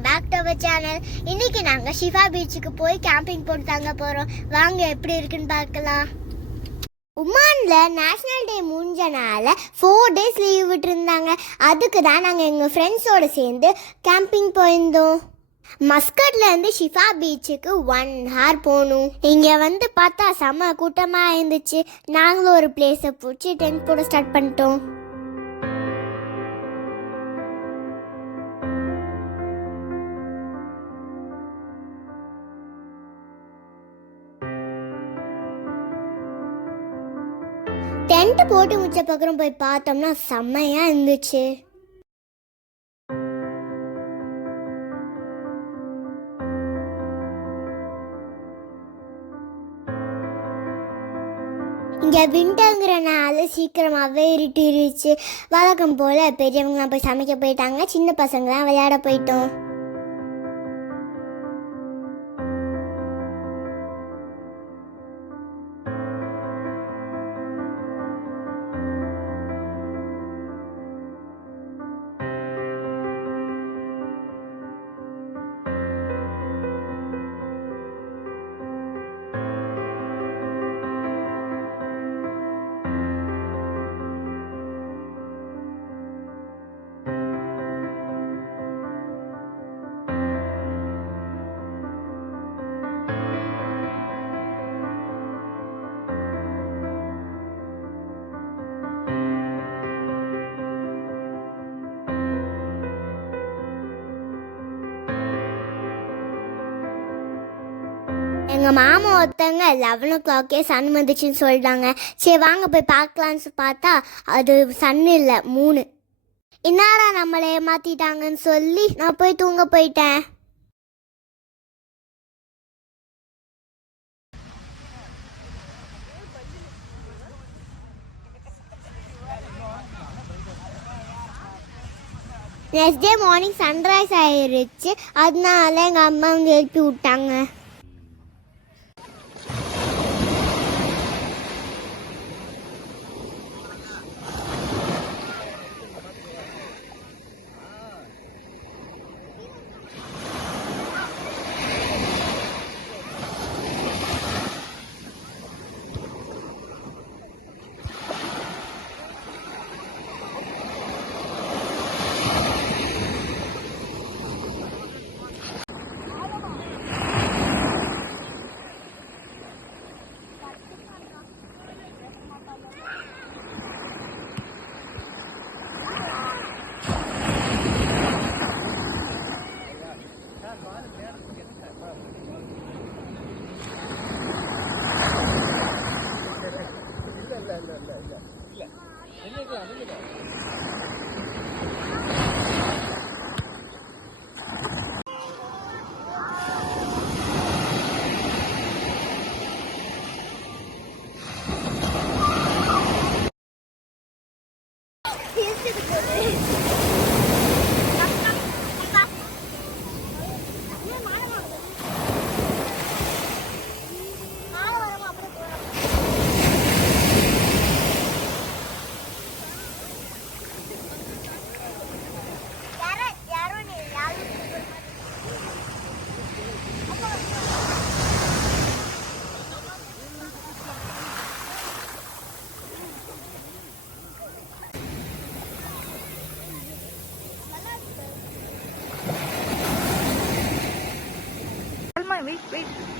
Welcome back to our channel. இன்னைக்கு நாங்கள் ஷிஃபா பீச்சுக்கு போய் கேம்பிங் போட்டு தாங்க போகிறோம். வாங்க எப்படி இருக்குன்னு பார்க்கலாம். உமானில் நேஷ்னல் டே முடிஞ்சனால 4 days லீவ் விட்டுருந்தாங்க. அதுக்கு தான் நாங்கள் எங்கள் ஃப்ரெண்ட்ஸோடு சேர்ந்து கேம்பிங் போயிருந்தோம். மஸ்கட்லேருந்து ஷிஃபா பீச்சுக்கு 1 hour போகணும். இங்கே வந்து பார்த்தா செம்ம கூட்டமாக இருந்துச்சு. நாங்களும் ஒரு பிளேஸை பிடிச்சி டென்ட் போட ஸ்டார்ட் பண்ணிட்டோம். டென்ட் போட்டு முடிச்ச பக்கம் போய் பார்த்தோம்னா செம்மையா இருந்துச்சு. இங்கே விண்டர்ங்கிறனால சீக்கிரமாகவே இருட்டிருச்சு. வழக்கம் போல் பெரியவங்களாம் போய் சமைக்க போயிட்டாங்க, சின்ன பசங்களாம் விளையாட போயிட்டோம். எங்கள் மாமா ஒருத்தவங்க 11 o'clock சன் வந்துச்சுன்னு சொல்லிட்டாங்க. சரி வாங்க போய் பார்க்கலான்னு பார்த்தா அது சன் இல்லை, 3. இன்னாரா நம்மளை ஏமாற்றிட்டாங்கன்னு சொல்லி நான் போய் தூங்க போயிட்டேன். நெக்ஸ்ட் டே மார்னிங் சன்ரைஸ் ஆயிடுச்சு. அதனால எங்கள் அம்மா வந்து எழுப்பி விட்டாங்க.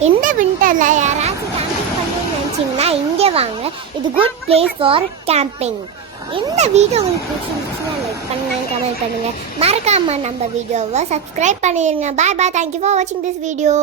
இந்த விண்டர்ல யாராச்சும் கேம்பிங் பண்ணணும்னு நினைச்சீங்கன்னா இங்கே வாங்க. இது குட் பிளேஸ் ஃபார் கேம்பிங். இந்த வீடியோ உங்களுக்கு பிடிச்சிருந்துச்சுன்னா லைக் பண்ணுங்க, கமெண்ட் பண்ணுங்க, மறக்காம நம்ம வீடியோவை சப்ஸ்கிரைப் பண்ணிடுங்க. பாய் பாய். தேங்க்யூ ஃபார் வாட்சிங் திஸ் வீடியோ.